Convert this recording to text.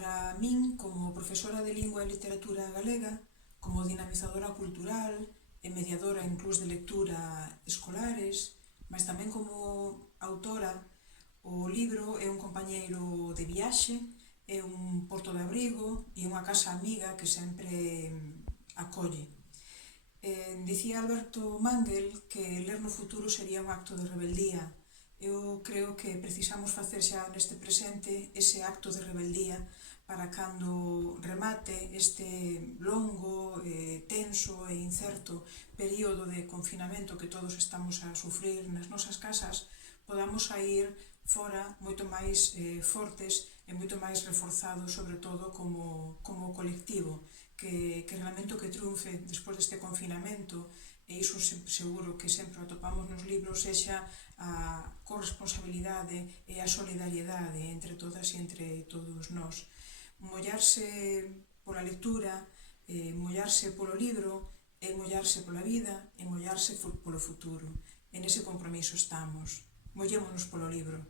Para min, como profesora de Lingua e Literatura Galega, como dinamizadora cultural e mediadora en clubs de lectura escolares, mas tamén como autora, o libro é un compañeiro de viaxe, é un porto de abrigo e unha casa amiga que sempre acolle. Dicía Alberto Mangel que ler no futuro sería un acto de rebeldía. Eu creo que precisamos facer xa neste presente ese acto de rebeldía para cando remate este longo, tenso e incerto período de confinamento que todos estamos a sufrir nas nosas casas, podamos sair fora moito máis fortes e moito máis reforzados, sobre todo como colectivo, que realmente o que triunfe despois deste confinamento, e iso seguro que sempre atopamos nos libros, sexa a corresponsabilidade e a solidariedade entre todas e entre todos nós. Mollarse pola lectura, mollarse polo libro, e mollarse pola vida, e mollarse polo futuro. En ese compromiso estamos. Mollémonos polo libro.